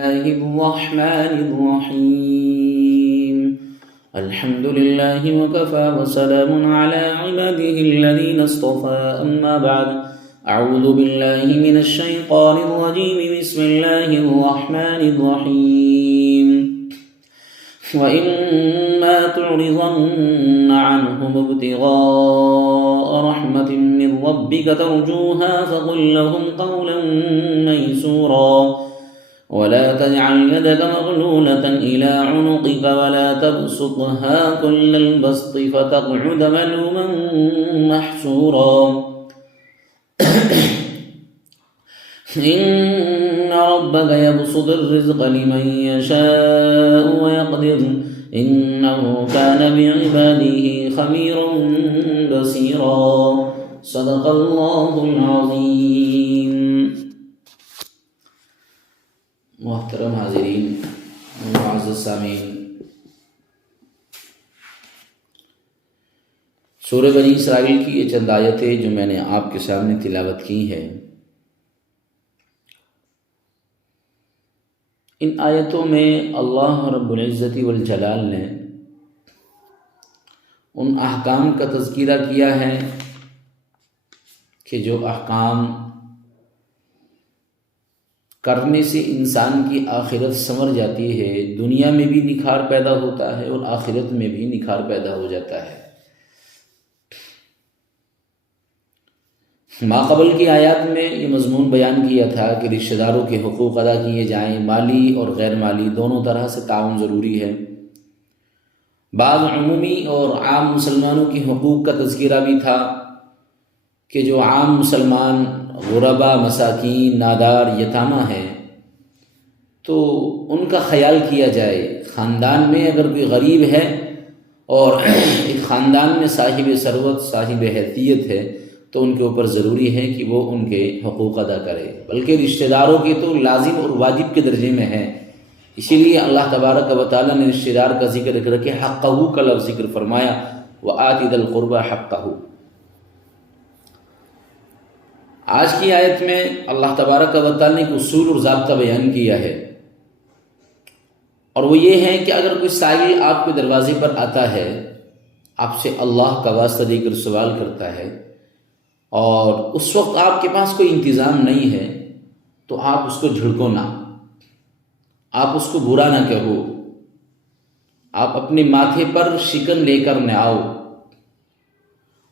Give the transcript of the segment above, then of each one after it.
الرحمن الرحيم الحمد لله وكفى وسلام على عباده الذين اصطفى أما بعد أعوذ بالله من الشيطان الرجيم بسم الله الرحمن الرحيم وإما تعرضن عنهم ابتغاء رحمة من ربك ترجوها فقل لهم قولا ميسورا ولا تجعل يدك مغلولة إلى عنقك ولا تبسطها كل البسط فتقعد ملوما محسورا إن ربك يبسط الرزق لمن يشاء ويقدر إنه كان بعباده خبيرا بصيرا صدق الله العظيم. محترم حاضرین، معزز سامعین، سورہ بنی اسرائیل کی یہ چند آیتیں جو میں نے آپ کے سامنے تلاوت کی ہیں، ان آیتوں میں اللہ رب العزت والجلال نے ان احکام کا تذکرہ کیا ہے کہ جو احکام کرنے سے انسان کی آخرت سنور جاتی ہے، دنیا میں بھی نکھار پیدا ہوتا ہے اور آخرت میں بھی نکھار پیدا ہو جاتا ہے۔ ماقبل کی آیات میں یہ مضمون بیان کیا تھا کہ رشتہ داروں کے حقوق ادا کیے جائیں، مالی اور غیر مالی دونوں طرح سے تعاون ضروری ہے۔ بعض عمومی اور عام مسلمانوں کے حقوق کا تذکرہ بھی تھا کہ جو عام مسلمان غربا، مساکین، نادار، یتامہ ہیں تو ان کا خیال کیا جائے۔ خاندان میں اگر کوئی غریب ہے اور ایک خاندان میں صاحب ثروت، صاحب حیثیت ہے تو ان کے اوپر ضروری ہے کہ وہ ان کے حقوق ادا کرے، بلکہ رشتہ داروں کے تو لازم اور واجب کے درجے میں ہیں۔ اسی لیے اللہ تبارک و تعالیٰ نے رشتہ دار کا ذکر کر کے حقہ کا لفظ ذکر فرمایا، وآت ذی القربى حقہ۔ آج کی آیت میں اللہ تبارک و تعالیٰ نے ایک اصول اور ضابطہ بیان کیا ہے، اور وہ یہ ہے کہ اگر کوئی سائل آپ کے دروازے پر آتا ہے، آپ سے اللہ کا واسطہ دے کر سوال کرتا ہے، اور اس وقت آپ کے پاس کوئی انتظام نہیں ہے تو آپ اس کو جھڑکو نہ، آپ اس کو برا نہ کہو، آپ اپنے ماتھے پر شکن لے کر نہ آؤ،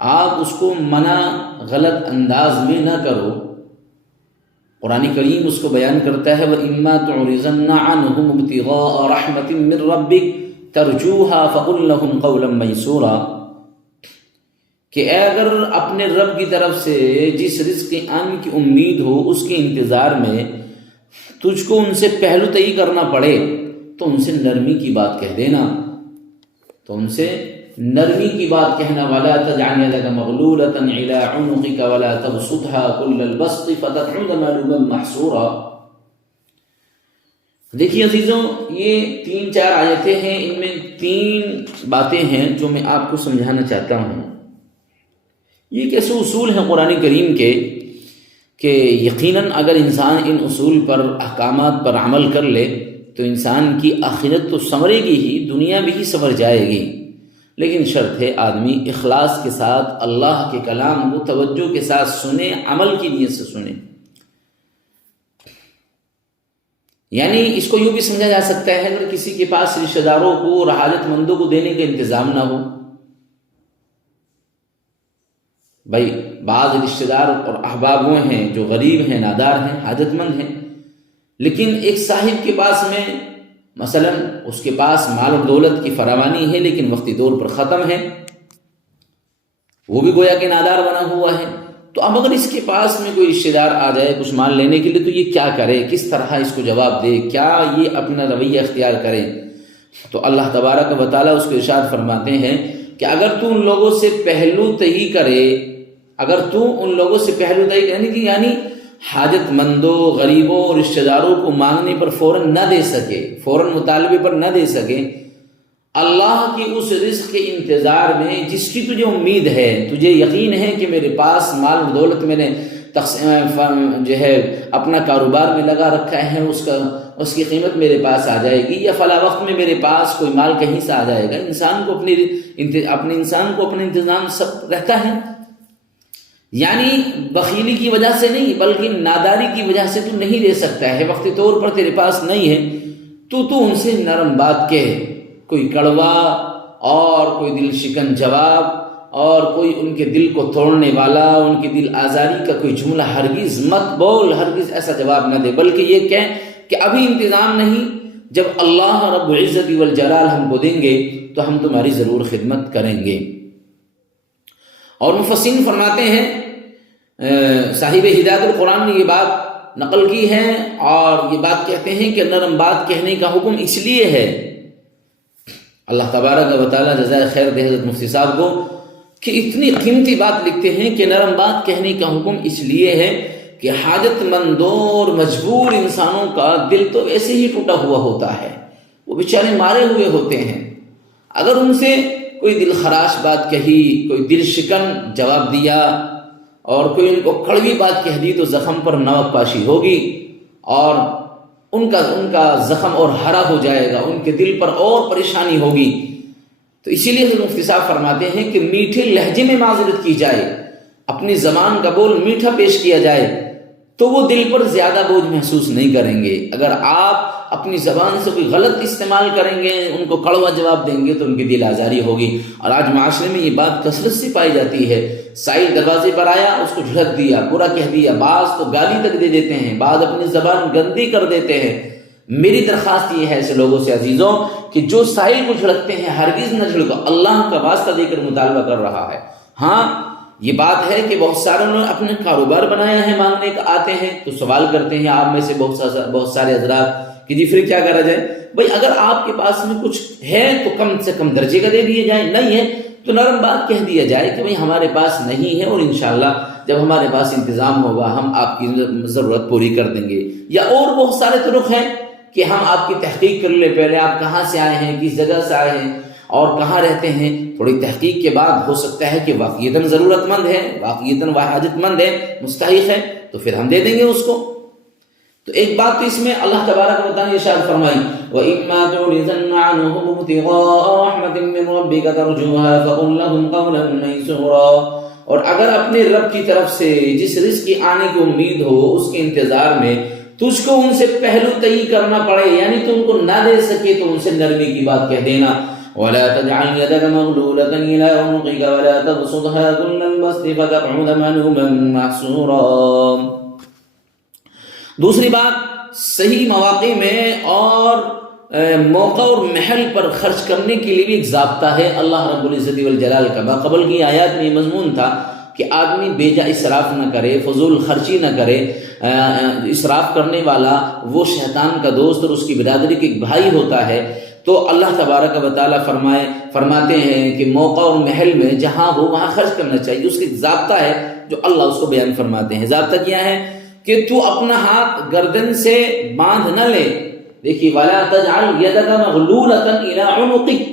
آپ اس کو منع غلط انداز میں نہ کرو۔ قرآن کریم اس کو بیان کرتا ہے وَإِمَّا تُعْرِضَنَّ عَنْهُمُ ابْتِغَاءَ رَحْمَةٍ مِّن رَّبِّكَ تَرْجُوهَا فَقُل لَّهُمْ قَوْلًا مَّيْسُورًا، کہ اے اگر اپنے رب کی طرف سے جس رزق آنے کی امید ہو اس کے انتظار میں تجھ کو ان سے پہلو طئی کرنا پڑے تو ان سے نرمی کی بات کہہ دینا، تو ان سے نرمی کی بات کہنا، وَلَا تَجْعَلْ يَدَكَ مَغْلُولَةً إِلَىٰ عُنُقِكَ وَلَا تَبْسُطْهَا كُلَّ الْبَسْطِ فَتَقْعُدَ مَلُومًا مَّحْسُورًا۔ دیکھیے عزیزوں، یہ 3-4 آیتیں ہیں، ان میں 3 باتیں ہیں جو میں آپ کو سمجھانا چاہتا ہوں۔ یہ کیسے اصول ہیں قرآن کریم کے کہ یقیناً اگر انسان ان اصول پر، احکامات پر عمل کر لے تو انسان کی آخرت تو سنورے گی ہی، دنیا بھی ہی سنور جائے گی، لیکن شرط ہے آدمی اخلاص کے ساتھ اللہ کے کلام کو توجہ کے ساتھ سنے، عمل کی نیت سے سنے۔ یعنی اس کو یوں بھی سمجھا جا سکتا ہے اگر کسی کے پاس رشتہ داروں کو اور حاجت مندوں کو دینے کا انتظام نہ ہو، بھائی بعض رشتہ دار اور احباب وہ ہیں جو غریب ہیں، نادار ہیں، حاجت مند ہیں، لیکن ایک صاحب کے پاس میں مثلا اس کے پاس مال و دولت کی فراوانی ہے لیکن وقتی طور پر ختم ہے، وہ بھی گویا کہ نادار بنا ہوا ہے۔ تو اب اگر اس کے پاس میں کوئی رشتہ دار آ جائے کچھ مال لینے کے لیے تو یہ کیا کرے، کس طرح اس کو جواب دے، کیا یہ اپنا رویہ اختیار کرے؟ تو اللہ تبارک و تعالیٰ اس کو ارشاد فرماتے ہیں کہ اگر تو ان لوگوں سے پہلو طئی کرے، اگر تو ان لوگوں سے پہلو طئی کرنے کی یعنی حاجت مندوں، غریبوں، رشتہ داروں کو مانگنے پر فوراً نہ دے سکے، فوراً مطالبے پر نہ دے سکے، اللہ کی اس رزق کے انتظار میں جس کی تجھے امید ہے، تجھے یقین ہے کہ میرے پاس مال و دولت میں نے جو ہے اپنا کاروبار میں لگا رکھا ہے، اس کا اس کی قیمت میرے پاس آ جائے گی، یا فلاں وقت میں میرے پاس کوئی مال کہیں سے آ جائے گا۔ انسان کو اپنے انتظام سب رہتا ہے، یعنی بخیلی کی وجہ سے نہیں بلکہ ناداری کی وجہ سے تو نہیں دے سکتا ہے، وقتی طور پر تیرے پاس نہیں ہے تو ان سے نرم بات کہے، کوئی کڑوا اور کوئی دل شکن جواب اور کوئی ان کے دل کو توڑنے والا، ان کے دل آزاری کا کوئی جملہ ہرگز مت بول، ہرگز ایسا جواب نہ دے، بلکہ یہ کہیں کہ ابھی انتظام نہیں، جب اللہ رب العزت والجلال ہم کو دیں گے تو ہم تمہاری ضرور خدمت کریں گے۔ اور مفسرین فرماتے ہیں، صاحب ہدایت القرآن نے یہ بات نقل کی ہے اور یہ بات کہتے ہیں کہ نرم بات کہنے کا حکم اس لیے ہے، اللہ تبارک و تعالیٰ جزائے خیر دے حضرت مفتی صاحب کو کہ اتنی قیمتی بات لکھتے ہیں کہ نرم بات کہنے کا حکم اس لیے ہے کہ حاجت مندوں اور مجبور انسانوں کا دل تو ویسے ہی ٹوٹا ہوا ہوتا ہے، وہ بیچارے مارے ہوئے ہوتے ہیں، اگر ان سے کوئی دل خراش بات کہی، کوئی دل شکن جواب دیا اور کوئی ان کو کڑوی بات کہہ دی تو زخم پر نمک پاشی ہوگی اور ان کا زخم اور ہرا ہو جائے گا، ان کے دل پر اور پریشانی ہوگی۔ تو اسی لیے حضرت مفتی صاحب فرماتے ہیں کہ میٹھے لہجے میں معذرت کی جائے، اپنی زبان کا بول میٹھا پیش کیا جائے تو وہ دل پر زیادہ بوجھ محسوس نہیں کریں گے۔ اگر آپ اپنی زبان سے کوئی غلط استعمال کریں گے، ان کو کڑوا جواب دیں گے تو ان کی دل آزاری ہوگی۔ اور آج معاشرے میں یہ بات کثرت سے پائی جاتی ہے، سائل دروازے پر آیا، اس کو جھڑک دیا، برا کہہ دیا، بعض تو گالی تک دے دیتے ہیں، بعض اپنی زبان گندی کر دیتے ہیں۔ میری درخواست یہ ہے ایسے لوگوں سے عزیزوں کہ جو سائل کو جھڑکتے ہیں ہرگز نہ جھڑکو، اللہ کا واسطہ دے کر مطالبہ کر رہا ہے۔ ہاں یہ بات ہے کہ بہت سارے نے اپنے کاروبار بنایا ہے، مانگنے کا آتے ہیں تو سوال کرتے ہیں آپ میں سے بہت سارے حضرات کہ جی پھر کیا کرا جائے؟ بھئی اگر آپ کے پاس میں کچھ ہے تو کم سے کم درجے کا دے دیے جائے، نہیں ہے تو نرم بات کہہ دیا جائے کہ بھئی ہمارے پاس نہیں ہے اور انشاءاللہ جب ہمارے پاس انتظام ہوگا ہم آپ کی ضرورت پوری کر دیں گے۔ یا اور بہت سارے طرق ہیں کہ ہم آپ کی تحقیق کر لیں، پہلے آپ کہاں سے آئے ہیں، کس جگہ سے آئے ہیں اور کہاں رہتے ہیں، تھوڑی تحقیق کے بعد ہو سکتا ہے کہ واقعیتاً ضرورت مند ہے، واقعیتاً حاجت مند ہے، مستحق ہے، تو پھر ہم دے دیں گے اس کو۔ تو ایک بات تو اس میں اللہ تبارک و تعالیٰ نے ارشاد فرمائی وَإِمَّا تُعْرِضَنَّ عَنْهُمُ ابْتِغَاءَ رَحْمَةٍ مِّن رَّبِّكَ تَرْجُوهَا فَقُل لَّهُمْ قَوْلًا مَّيْسُورًا، اور اگر اپنے رب کی طرف سے جس رزق کی آنے کی امید ہو اس کے انتظار میں تجھ کو ان سے پہلو طئی کرنا پڑے، یعنی تو ان کو نہ دے سکے تو ان سے نرمی کی بات کہہ دینا۔ وَلَا تَجْعَلْ يَدَكَ مَغْلُولَةً إِلَىٰ عُنُقِكَ وَلَا تَبْسُطْهَا كُلَّ الْبَسْطِ فَتَقْعُدَ مَلُومًا مَّحْسُورًا۔ دوسری بات، صحیح مواقع میں اور موقع اور محل پر خرچ کرنے کے لیے بھی ایک ضابطہ ہے اللہ رب العزت والجلال کا۔ باقبل کی آیات میں یہ مضمون تھا کہ آدمی بے جا اسراف نہ کرے، فضول خرچی نہ کرے۔ اسراف کرنے والا وہ شیطان کا دوست اور اس کی برادری کے ایک بھائی ہوتا ہے۔ تو اللہ تبارک و تعالیٰ فرماتے ہیں کہ موقع اور محل میں جہاں ہو وہاں خرچ کرنا چاہیے، اس کا ایک ضابطہ ہے جو اللہ اس کو بیان فرماتے ہیں۔ ضابطہ کیا ہے کہ تو اپنا ہاتھ گردن سے باندھ نہ لے، دیکھیے وَلَا تَجْعَلْ يَدَكَ مَغْلُولَةً إِلَىٰ عُنُقِكَ،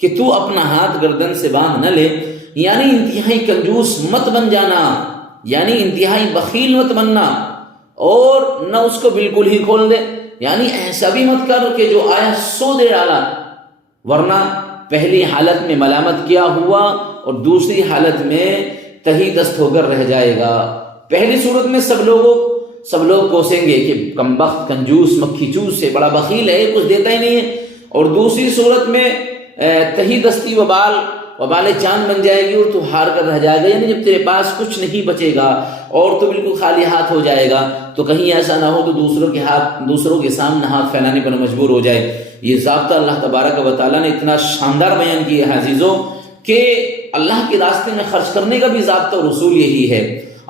کہ تو اپنا ہاتھ گردن سے باندھ نہ لے، یعنی انتہائی کنجوس مت بن جانا، یعنی انتہائی بخیل مت بننا، اور نہ اس کو بالکل ہی کھول دے، یعنی ایسا بھی مت کر کہ جو آیا سو دے ڈالا، ورنہ پہلی حالت میں ملامت کیا ہوا اور دوسری حالت میں تہی دست ہو کر رہ جائے گا۔ پہلی صورت میں سب لوگ کوسیں گے کہ کمبخت، کنجوس، مکھی چوس سے بڑا بخیل ہے، کچھ دیتا ہی نہیں ہے، اور دوسری صورت میں تہی دستی وبال چاند بن جائے گی اور تو ہار کر رہ جائے گا، یعنی جب تیرے پاس کچھ نہیں بچے گا اور تو بالکل خالی ہاتھ ہو جائے گا تو کہیں ایسا نہ ہو تو دوسروں کے سامنے ہاتھ پھیلانے پر مجبور ہو جائے۔ یہ ضابطہ اللہ تبارک و تعالیٰ نے اتنا شاندار بیان کیا ہے عزیزوں کہ اللہ کے راستے میں خرچ کرنے کا بھی ضابطہ اور اصول یہی ہے،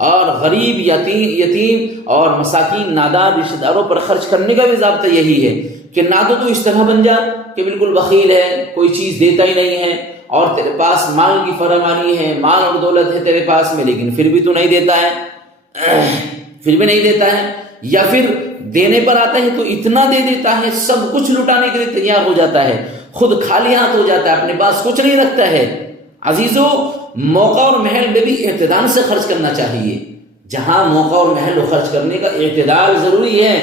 اور غریب، یتیم اور مساکین، نادار رشتہ داروں پر خرچ کرنے کا بھی ضابطہ یہی ہے کہ نہ تو اس طرح بن جا کہ بالکل بخیل ہے، کوئی چیز دیتا ہی نہیں ہے اور تیرے پاس مال کی فراوانی ہے، مال اور دولت ہے تیرے پاس میں، لیکن پھر بھی تو نہیں دیتا ہے، یا پھر دینے پر آتا ہے تو اتنا دے دیتا ہے، سب کچھ لٹانے کے لیے تیار ہو جاتا ہے، خود خالی ہاتھ ہو جاتا ہے، اپنے پاس کچھ نہیں رکھتا ہے۔ عزیزو، موقع اور محل میں بھی اعتدال سے خرچ کرنا چاہیے، جہاں موقع اور محل خرچ کرنے کا اعتدال ضروری ہے۔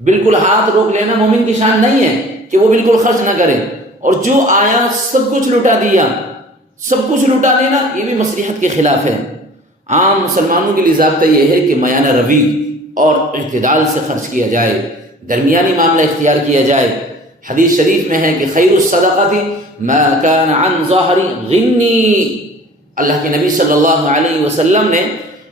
بالکل ہاتھ روک لینا مومن کی شان نہیں ہے کہ وہ بالکل خرچ نہ کرے، اور جو آیا سب کچھ لٹا دیا، سب کچھ لٹا لینا یہ بھی مصلحت کے خلاف ہے۔ عام مسلمانوں کے لیے ضابطہ یہ ہے کہ میانہ روی اور اعتدال سے خرچ کیا جائے، درمیانی معاملہ اختیار کیا جائے۔ حدیث شریف میں ہے کہ خیر الصدقات ما کان عن ظہر غنی، اللہ کے نبی صلی اللہ علیہ وسلم نے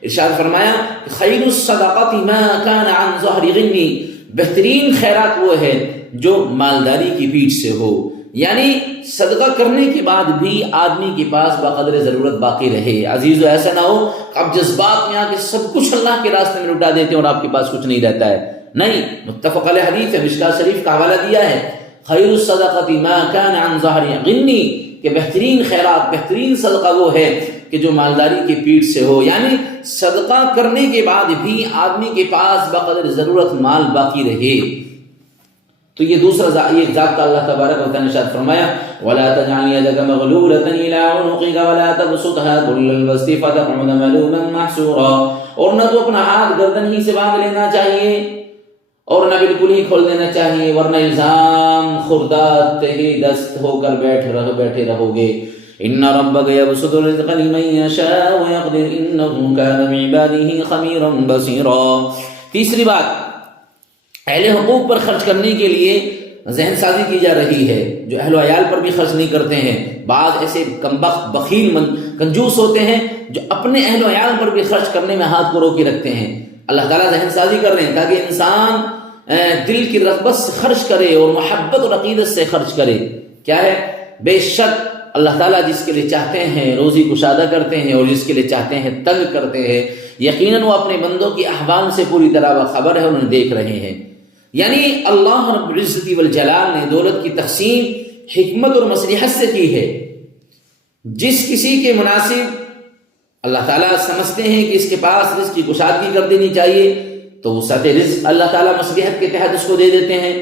ارشاد فرمایا کہ خیر الصدقات ما کان عن ظہر غنی، بہترین خیرات وہ ہے جو مالداری کی پیٹھ سے ہو، یعنی صدقہ کرنے کے بعد بھی آدمی کے پاس بقدر ضرورت باقی رہے۔ عزیزو ایسا نہ ہو کہ آپ جذبات میں آ کے سب کچھ اللہ کے راستے میں لٹا دیتے ہیں اور آپ کے پاس کچھ نہیں رہتا ہے، نہیں۔ متفق علیہ حدیث ہے، مشکاۃ شریف کا حوالہ دیا ہے، خیر الصدقۃ ما کان عن ظہر غنی، کہ بہترین خیرات، بہترین صدقہ وہ ہے کہ جو مالداری کی پیٹھ سے ہو، یعنی صدقہ کرنے کے بعد بھی آدمی کے پاس بقدر ضرورت مال باقی رہے۔ تو یہ دوسرا یہ ضابطہ اللہ تبارک و تعالی نے ارشاد فرمایا وَلَا تَجْعَلْ يَدَكَ مَغْلُولَةً إِلَىٰ عُنُقِكَ وَلَا تَبْسُطْهَا كُلَّ الْبَسْطِ فَتَقْعُدَ مَلُومًا مَحْسُورًا، اور نہ تو اپنا ہاتھ گردن ہی سے باندھ لینا چاہیے اور نہ بالکل ہی کھول دینا چاہیے، ورنہ الزام خورداد تہی دست ہو کر بیٹھے رہو گے۔ إِنَّ رَبَّكَ يَبْسُطُ الرِّزْقَ لِمَن يَشَاءُ وَيَقْدِرُ إِنَّهُ كَانَ بِعِبَادِهِ خَبِيرًا بَصِيرًا۔ تیسری بات، اہل حقوق پر خرچ کرنے کے لیے ذہن سازی کی جا رہی ہے، جو اہل و عیال پر بھی خرچ نہیں کرتے ہیں۔ بعض ایسے کمبخت بخیل کنجوس ہوتے ہیں جو اپنے اہل و عیال پر بھی خرچ کرنے میں ہاتھ کو روکے رکھتے ہیں۔ اللہ تعالیٰ ذہن سازی کر رہے ہیں تاکہ انسان دل کی رغبت سے خرچ کرے اور محبت اور عقیدت سے خرچ کرے۔ کیا ہے؟ بے شک اللہ تعالیٰ جس کے لیے چاہتے ہیں روزی کشادہ کرتے ہیں اور جس کے لیے چاہتے ہیں تنگ کرتے ہیں، یقیناً وہ اپنے بندوں کی احوال سے پوری طرح باخبر ہے، انہیں دیکھ رہے ہیں۔ یعنی اللہ رب العزت والجلال نے دولت کی تقسیم حکمت اور مصلحت سے کی ہے۔ جس کسی کے مناسب اللہ تعالیٰ سمجھتے ہیں کہ اس کے پاس رزق کی کشادگی کر دینی چاہیے تو وسعت رزق اللہ تعالیٰ مصلحت کے تحت اس کو دے دیتے ہیں،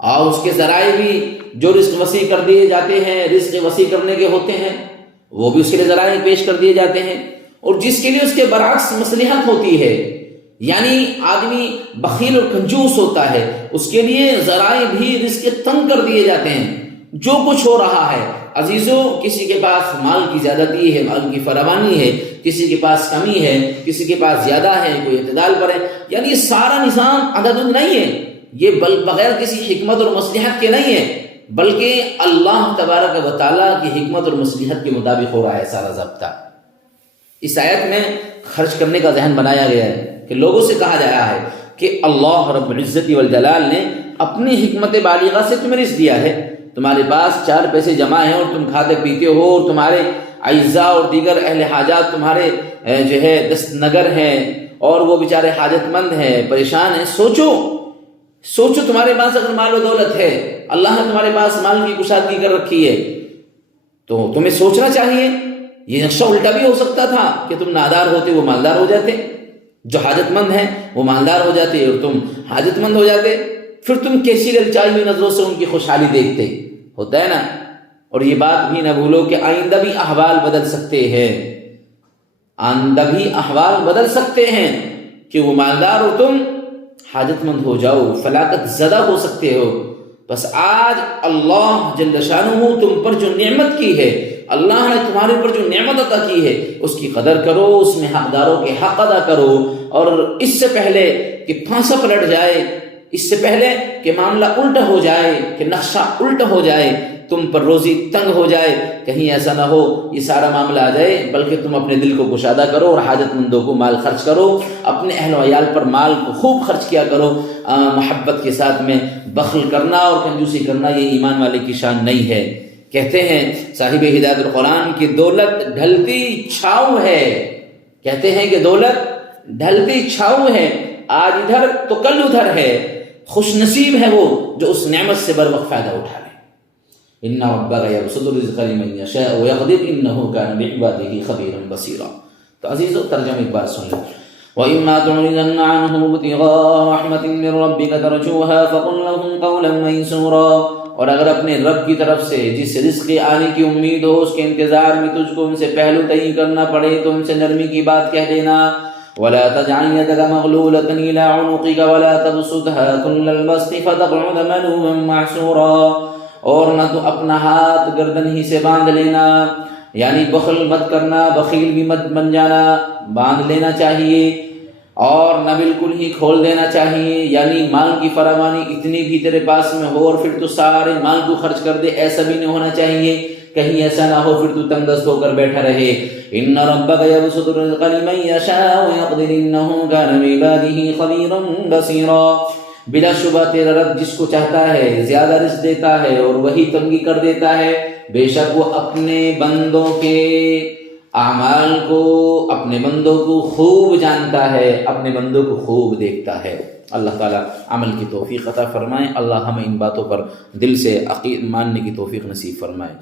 اور اس کے ذرائع بھی جو رزق وسیع کر دیے جاتے ہیں، رزق وسیع کرنے کے ہوتے ہیں، وہ بھی اس کے لیے ذرائع پیش کر دیے جاتے ہیں۔ اور جس کے لیے اس کے برعکس مصلحت ہوتی ہے، یعنی آدمی بخیل اور کنجوس ہوتا ہے، اس کے لیے ذرائع بھی رزق تنگ کر دیے جاتے ہیں۔ جو کچھ ہو رہا ہے عزیزو، کسی کے پاس مال کی زیادتی ہے، مال کی فراوانی ہے، کسی کے پاس کمی ہے، کسی کے پاس زیادہ ہے، کوئی اعتدال پر ہے، یعنی سارا نظام عدد نہیں ہے، یہ بغیر کسی حکمت اور مصلحت کے نہیں ہے، بلکہ اللہ تبارک و تعالیٰ کی حکمت اور مصلحت کے مطابق ہو رہا ہے سارا ضابطہ۔ اس آیت میں خرچ کرنے کا ذہن بنایا گیا ہے کہ لوگوں سے کہا جایا ہے کہ اللہ رب العزت والجلال نے اپنی حکمت بالغہ سے تمہیں رزق دیا ہے، تمہارے پاس 4 پیسے جمع ہیں اور تم کھاتے پیتے ہو، اور تمہارے اعزاء اور دیگر اہل حاجات تمہارے جو ہے دست نگر ہیں، اور وہ بیچارے حاجت مند ہیں، پریشان ہیں۔ سوچو تمہارے پاس اگر مال و دولت ہے، اللہ نے تمہارے پاس مال کی کشادگی کر رکھی ہے، تو تمہیں سوچنا چاہیے۔ یہ نقشہ الٹا بھی ہو سکتا تھا کہ تم نادار ہوتے وہ مالدار ہو جاتے، جو حاجت مند ہیں وہ مالدار ہو جاتے اور تم حاجت مند ہو جاتے، پھر تم کیسی للچائی ہوئی نظروں سے ان کی خوشحالی دیکھتے، ہوتا ہے نا۔ اور یہ بات بھی نہ بھولو کہ آئندہ بھی احوال بدل سکتے ہیں، آئندہ بھی احوال بدل سکتے ہیں کہ وہ مالدار اور تم حاجت مند ہو جاؤ، فلاکت زدہ ہو سکتے ہو۔ بس آج اللہ جل شانہ تم پر جو نعمت کی ہے، اللہ نے تمہارے پر جو نعمت عطا کی ہے، اس کی قدر کرو، اس میں حقداروں کے حق ادا کرو، اور اس سے پہلے کہ پھانسا پلٹ جائے، اس سے پہلے کہ معاملہ الٹا ہو جائے، کہ نقشہ الٹا ہو جائے، تم پر روزی تنگ ہو جائے، کہیں ایسا نہ ہو یہ سارا معاملہ آ جائے، بلکہ تم اپنے دل کو گشادہ کرو اور حاجت مندوں کو مال خرچ کرو، اپنے اہل و عیال پر مال کو خوب خرچ کیا کرو، محبت کے ساتھ میں بخل کرنا اور کنجوسی کرنا یہ ایمان والے کی شان نہیں ہے۔ کہتے ہیں صاحب ہدایت القرآن کی دولت ڈھلتی چھاؤں ہے، کہتے ہیں کہ دولت ڈھلتی چھاؤں ہے، آج ادھر تو کل ادھر ہے، خوش نصیب ہے وہ جو اس نعمت سے بر وقت فائدہ اٹھا لے۔ ان ربک یبسط الرزق لمن یشاء ویقدر انہ کان بعبادہ خبیرا بصیرا۔ تو عزیزو ترجمہ ایک بار سن لیں۔ وَإِمَّا تُعْرِضَنَّ عَنْهُمُ ابْتِغَاءَ رَحْمَةٍ مِّن رَّبِّكَ تَرْجُوهَا فَقُل لَّهُمْ قَوْلًا مَّيْسُورًا، اور اگر اپنے رب کی طرف سے جس رزق آنے کی امید ہو اس کے انتظار میں تجھ کو ان سے پہلو تعین کرنا پڑے تو ان سے نرمی کی بات کہہ دینا۔ ولا تجعل يدك مغلولة إلى عنقك ولا تبسطها كل البسط فتقعد ملوما محسورا، اور نہ تو اپنا ہاتھ گردن ہی سے باندھ لینا، یعنی بخل مت کرنا، بخیل بھی مت بن جانا، باندھ لینا چاہیے، اور نہ بالکل ہی کھول دینا چاہیے، یعنی مال کی فراوانی اتنی بھی تیرے پاس میں ہو اور پھر تو سارے مال کو خرچ کر دے، ایسا بھی نہیں ہونا چاہیے، کہیں ایسا نہ ہو پھر تو تنگ دست ہو کر بیٹھا رہے۔ ان ربک یبسط الرزق لمن یشاء ویقدر انہ کان بعباده خبیرا بصیرا، بلا شبہ تیرا رب جس کو چاہتا ہے زیادہ رزق دیتا ہے اور وہی تنگی کر دیتا ہے، بے شک وہ اپنے بندوں کے اعمال کو، اپنے بندوں کو خوب جانتا ہے، اپنے بندوں کو خوب دیکھتا ہے۔ اللہ تعالیٰ عمل کی توفیق عطا فرمائے، اللہ ہمیں ان باتوں پر دل سے ماننے کی توفیق نصیب فرمائے۔